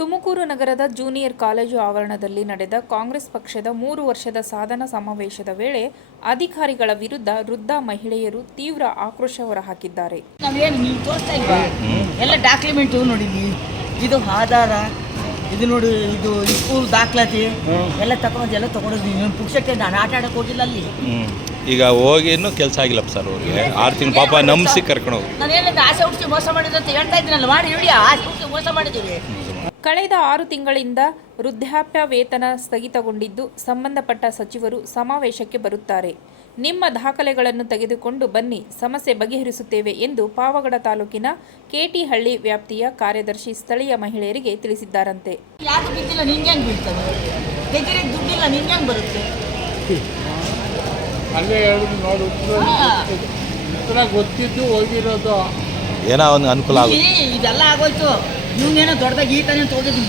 ತುಮಕೂರು ನಗರದ junior college ಆವರಣದಲ್ಲಿ ನಡೆದ ಕಾಂಗ್ರೆಸ್ ಪಕ್ಷದ 3 ವರ್ಷದ ಸಾಧನಾ ಸಮಾವೇಶದ ವೇಳೆ ಅಧಿಕಾರಿಗಳ ವಿರುದ್ಧ ವೃದ್ಧ ಮಹಿಳೆಯರು ತೀವ್ರ ಆಕ್ರೋಶ ಹೊರಹಾಕಿದ್ದಾರೆ. ಎಲ್ಲ ಡಾಕ್ಯುಮೆಂಟ್ ನೋಡಿದ್ವಿ, ಇದು ಆಧಾರ, ಇದು ನೋಡಿ, ಇದು ಸ್ಕೂಲ್ ದಾಖಲಾತಿ ಎಲ್ಲ ತಗೊಂಡಿದ್ವಿ. ನೀವು ಪುಕ್ಷಕ್ಕೆ ನಾನು ಆಟ ಆಡಕ್ಕೆ ಹೋಗಿಲ್ಲ ಅಲ್ಲಿ. ಈಗ ಹೋಗಿ ಇನ್ನೂ ಕೆಲಸ ಆಗಿಲ್ಲಪ್ಪ ಸರ್ ಅವ್ರಿಗೆ 6 ತಿಂಗಳು ಪಾಪ ನಂಬಿಸಿ ಕರ್ಕೊಂಡು ಹೋಗಿ. ನಾನು ಹೇಳಿದ ಆಸೆ ಹುಟ್ಟಿಸಿ ಮೋಸ ಮಾಡಿದ್ರೆ ಅಂತ ಹೇಳ್ತಾ ಇದ್ದೀನಲ್ಲ, ಮಾಡಿ ಹೇಳಿ ಆಸೆ ಹುಟ್ಟಿಸಿ ಮೋಸ ಮಾಡಿದ್ದೀವಿ. ಕಳೆದ 6 ತಿಂಗಳಿಂದ ವೃದ್ಧಾಪ್ಯ ವೇತನ ಸ್ಥಗಿತಗೊಂಡಿದ್ದು ಸಂಬಂಧಪಟ್ಟ ಸಚಿವರು ಸಮಾವೇಶಕ್ಕೆ ಬರುತ್ತಾರೆ. ನಿಮ್ಮ ದಾಖಲೆಗಳನ್ನು ತೆಗೆದುಕೊಂಡು ಬನ್ನಿ, ಸಮಸ್ಯೆ ಬಗೆಹರಿಸುತ್ತೇವೆ ಎಂದು ಪಾವಗಡ ತಾಲೂಕಿನ ಕೇಟಿಹಳ್ಳಿ ವ್ಯಾಪ್ತಿಯ ಕಾರ್ಯದರ್ಶಿ ಸ್ಥಳೀಯ ಮಹಿಳೆಯರಿಗೆ ತಿಳಿಸಿದ್ದಾರಂತೆ. ಯಾಕೆ ಬಿದ್ದಿಲ್ಲ, ನಿಂಗೆ ಹೆಂಗೆ ಬೀಳ್ತದೆ? ತೆಗೆರೆ ದುಡ್ಡಿಲ್ಲ, ನಿಂಗೆ ಹೆಂಗೆ ಬರುತ್ತೆ? ಅಲ್ಲೇ ಹೇಳುದು ನೋಡು, ಗೊತ್ತಿದ್ದು ಹೋಗಿರೋದು ಏನೋ ಒಂದು ಅನುಕೂಲ ಆಗುತ್ತೆ. ಇದೆಲ್ಲ ಆಗೋಯ್ತು. ಇವ್ನೇನೋ ದೊಡ್ಡದಾಗಿ ಈ ತಾನೇ ಹೋಗಿದ್ವಿ.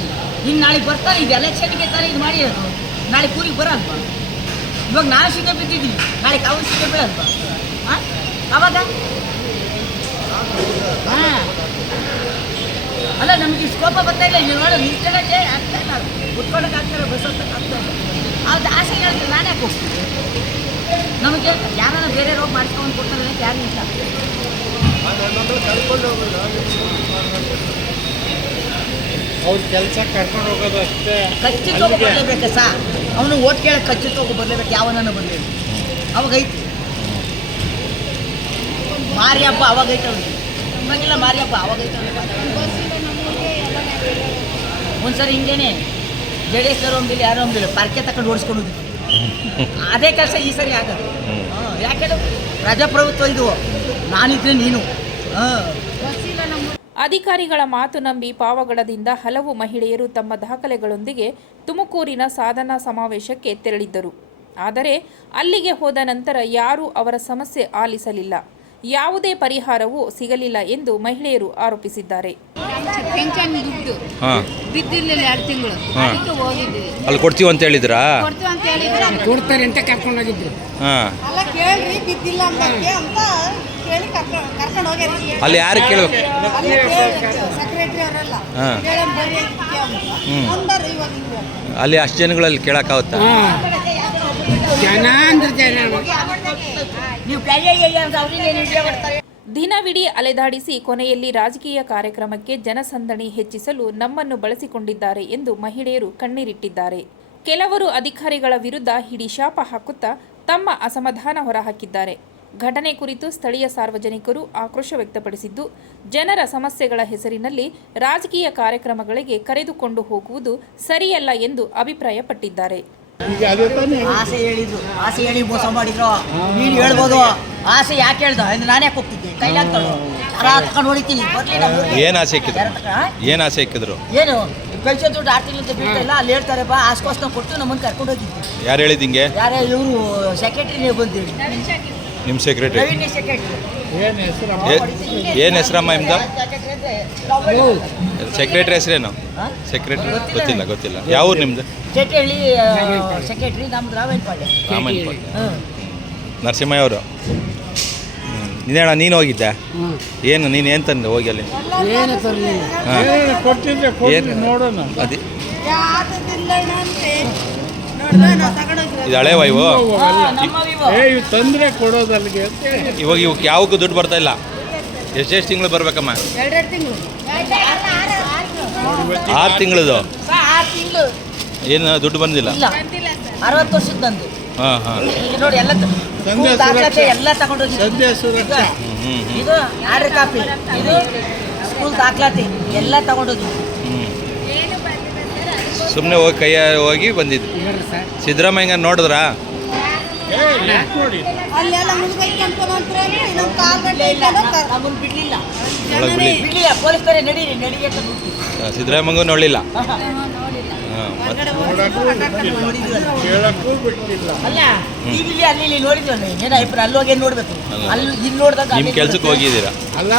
ಇನ್ನು ನಾಳೆ ಬರ್ತಾನೆ, ಇದು ಎಲೆಕ್ಷನ್ಗೆ ತಾನೇ ಇದು ಮಾಡಿ ಅದು ನಾಳೆ ಕೂರಿಗೆ ಬರೋಲ್ವಾ? ಇವಾಗ ನಾವು ಸಿಗೇ ಬಿದ್ದಿದ್ವಿ, ನಾಳೆ ಅವ್ರು ಸಿಗೇ ಬೀಳಲ್ವಾ? ಅವಾಗ ಅಲ್ಲ, ನಮಗೆ ಸ್ಕೋಪ ಬರ್ತಾ ಇಲ್ಲ. ಇಲ್ಲಿ ನೋಡೋ ನಿಂತ್ಕೊಳ್ಳೋಕ್ಕೆ ಆಗ್ತಾ ಇಲ್ಲ, ಕುತ್ಕೊಳ್ಳೋಕೆ ಆಗ್ತಾರೆ, ಬಸ್ ಹತ್ತಕ್ಕೆ ಆಗ್ತಾ ಇಲ್ಲ. ಅದು ಆಸೆ ಹೇಳ್ತಾರೆ, ನಾನು ಯಾಕೆ ಹೋಗ್ತೀನಿ? ನಮಗೆ ಯಾರನ್ನ ಬೇರೆ ರೋಗ ಮಾಡಿಸ್ಕೊಂಡು ಕೊಡ್ತಾರೆ, ಯಾರು ಇಲ್ಲ. ಅವ್ರ ಕೆಲಸ ಕರ್ಕೊಂಡು ಹೋಗೋದು ಅಷ್ಟೇ. ಖಚಿತ ಹೋಗಿ ಬರಲೇಬೇಕು ಸರ್, ಅವನು ಓಟ್ ಕೇಳಕ್ಕೆ ಖಚಿತ ಹೋಗಿ ಬರಲೇಬೇಕು, ಯಾವನನ್ನು ಬರಲೇಬೇಕು. ಅವಾಗ ಐತಿ ಮಾರಿ ಹಬ್ಬ, ಅವಾಗ ಐತೆ ಅವ್ರಿಗೆ. ಇವಾಗೆಲ್ಲ ಮಾರಿ ಹಬ್ಬ ಅವಾಗ ಐತೆ. ಒಂದ್ಸರಿ ಹಿಂಗೇನೆ JDS ಒಂದಿಲ್ಲ, ಯಾರೋ ಒಂದಿಲ್ಲ, ಪಾರ್ಕೆ ತಗೊಂಡು ಓಡಿಸ್ಕೊಂಡು ಹೋಗಿದ್ವಿ. ಅದೇ ಕೆಲಸ ಈ ಸರಿ ಆಗೋದು. ಯಾಕೆ ಪ್ರಜಾಪ್ರಭುತ್ವ ಇದು, ನಾನಿದ್ರೆ ನೀನು. ಅಧಿಕಾರಿಗಳ ಮಾತು ನಂಬಿ ಪಾವಗಡದಿಂದ ಹಲವು ಮಹಿಳೆಯರು ತಮ್ಮ ದಾಖಲೆಗಳೊಂದಿಗೆ ತುಮಕೂರಿನ ಸಾಧನಾ ಸಮಾವೇಶಕ್ಕೆ ತೆರಳಿದ್ದರು. ಆದರೆ ಅಲ್ಲಿಗೆ ಹೋದ ನಂತರ ಯಾರೂ ಅವರ ಸಮಸ್ಯೆ ಆಲಿಸಲಿಲ್ಲ, ಯಾವುದೇ ಪರಿಹಾರವೂ ಸಿಗಲಿಲ್ಲ ಎಂದು ಮಹಿಳೆಯರು ಆರೋಪಿಸಿದ್ದಾರೆ. ಪೆನ್ಷನ್ ದುಡ್ಡು ಬಿದ್ದಿರಲಿಲ್ಲ 2 ತಿಂಗಳು, ಅದಕ್ಕೆ ಹೋಗಿದ್ವಿ. ಅಲ್ಲಿ ಕೊಡ್ತೀವಿ ಅಂತ ಹೇಳಿದ್ರಾ? ಕೊಡ್ತಾರೆ ಅಂತ ಕರ್ಕೊಂಡು ಹೋಗಿದ್ರು. ಕೇಳ್ರಿ ಬಿದ್ದಿಲ್ಲ ಅಂತ ಕೇಳಿ ಕರ್ಕೊಂಡು ಹೋಗ್ಯಾರ. ಅಲ್ಲಿ ಯಾರು ಕೇಳಬೇಕು? ಸೆಕ್ರೆಟರಿ ಅವರೆಲ್ಲ ಅಲ್ಲಿ ಅಷ್ಟು ಜನಗಳಲ್ಲಿ ಕೇಳಕ್ಕಾಗುತ್ತಾ? ಜನ ಅಂದ್ರೆ ಜನ. ದಿನವಿಡೀ ಅಲೆದಾಡಿಸಿ ಕೊನೆಯಲ್ಲಿ ರಾಜಕೀಯ ಕಾರ್ಯಕ್ರಮಕ್ಕೆ ಜನಸಂದಣಿ ಹೆಚ್ಚಿಸಲು ನಮ್ಮನ್ನು ಬಳಸಿಕೊಂಡಿದ್ದಾರೆ ಎಂದು ಮಹಿಳೆಯರು ಕಣ್ಣೀರಿಟ್ಟಿದ್ದಾರೆ. ಕೆಲವರು ಅಧಿಕಾರಿಗಳ ವಿರುದ್ಧ ಹಿಡಿಶಾಪ ಹಾಕುತ್ತಾ ತಮ್ಮ ಅಸಮಾಧಾನ ಹೊರಹಾಕಿದ್ದಾರೆ. ಘಟನೆ ಕುರಿತು ಸ್ಥಳೀಯ ಸಾರ್ವಜನಿಕರು ಆಕ್ರೋಶ ವ್ಯಕ್ತಪಡಿಸಿದ್ದು, ಜನರ ಸಮಸ್ಯೆಗಳ ಹೆಸರಿನಲ್ಲಿ ರಾಜಕೀಯ ಕಾರ್ಯಕ್ರಮಗಳಿಗೆ ಕರೆದುಕೊಂಡು ಹೋಗುವುದು ಸರಿಯಲ್ಲ ಎಂದು ಅಭಿಪ್ರಾಯಪಟ್ಟಿದ್ದಾರೆ. ಆಸೆ ಹೇಳಿದ್ರು, ಆಸೆ ಹೇಳಿ ಮೋಸ ಮಾಡಿದ್ರು. ನೀನು ಹೇಳ್ಬೋದು, ಆಸೆ ಯಾಕೆ ಹೇಳ್ದ? ನಾನು ಯಾಕೆ ಹೋಗ್ತಿದ್ದೆ? ಕೈಲಾಗ್ತಾಳು ತಗೊಂಡು ಹೊಡಿತೀನಿ. ಏನು ಆಸೆ ಇಕ್ಕಿದ್ರು? ಏನು ಆಸೆ ಇಕ್ಕಿದ್ರು? ಏನು ಪೆನ್ಷನ್ ದುಡ್ಡು 6 ತಿಂಗಳಿಂದ ಬೀಳ್ತಾಯಿಲ್ಲ, ಅಲ್ಲಿ ಹೇಳ್ತಾರೆ ಬಾ ಆಸ್ಕೋಸ್ನ ಕೊಟ್ಟು ನಮ್ಮನ್ನು ಕರ್ಕೊಂಡು ಹೋಗಿದ್ವಿ. ಯಾರು ಹೇಳಿದ್ದು ಹಿಂಗೆ? ಯಾರೇ ಇವರು ಸೆಕ್ರೆಟರಿನೇ ಬಂದಿರಿ. ನಿಮ್ಮ ಸೆಕ್ರೆಟರಿ ರವೀಂದ್ರ ಸೆಕ್ರೆಟರಿ. ಏನು ಹೆಸರಮ್ಮ ನಿಮ್ದು? ಸೆಕ್ರೆಟರಿ ಹೆಸರೇನು? ಸೆಕ್ರೆಟರಿ ಗೊತ್ತಿಲ್ಲ. ಯಾವ ಊರು ನಿಮ್ದು? ಚೇಟಹಳ್ಳಿ ಸೆಕ್ರೆಟರಿ. ನಮ್ದು ರಾಮಯ್ಯಪಾಳ್ಯ. ನರಸಿಂಹಯ್ಯ ಅವರು. ನೀನೇಣ ನೀನು ಹೋಗಿದ್ದೆ? ಏನು ನೀನು ತಂದೆ ಹೋಗಿ ಅಲ್ಲಿ? ಕೊಟ್ಟಿದ್ರೆ ನೋಡೋಣ. ಅದೇ ಇದು ಹಳೆ ಇವು ತಂದ್ರೆ ಕೊಡೋದಲ್ಲಿಗೆ. ಇವಾಗ ಇವಕ್ಕೆ ಯಾವಕ್ಕೂ ದುಡ್ಡು ಬರ್ತಾ ಇಲ್ಲ. ಎಷ್ಟೆಷ್ಟು ತಿಂಗಳು ಬರ್ಬೇಕಮ್ಮ? 2 ತಿಂಗಳು. 6 ತಿಂಗಳದು. 6 ತಿಂಗಳು ಏನು ದುಡ್ಡು ಬಂದಿಲ್ಲ? 60 ವರ್ಷದ ಬಂದು. ನೋಡಿ ಎಲ್ಲ ದಾಖಲಾತಿ ಎಲ್ಲ ತಗೊಂಡೋಗಿ. ಇದು ಆರ್ಡರ್ ಕಾಪಿ, ಇದು ಸ್ಕೂಲ್ ದಾಖಲಾತಿ ಎಲ್ಲ ತಗೊಂಡೋಗಿ. ಸುಮ್ಮನೆ ಹೋಗಿ ಕೈಯ ಹೋಗಿ ಬಂದಿದ್ದು. ಸಿದ್ದರಾಮಯ್ಯ ನೋಡಿದ್ರಾ? ಸಿದ್ದರಾಮಯ್ಯ ನೋಡಲಿಲ್ಲ. ಅಲ್ಲಿ ನೋಡಿದ್ವಿ. ಏನೋ ಇಬ್ಬರು ಅಲ್ಲಿ ಹೋಗಿ ನೋಡ್ಬೇಕು. ಅಲ್ಲಿ ಇಲ್ಲಿ ನೋಡಿದಾಗ ನಿಮ್ಮ ಕೆಲ್ಸಕ್ಕೆ ಹೋಗಿದ್ದೀರಾ? ಅಲ್ಲ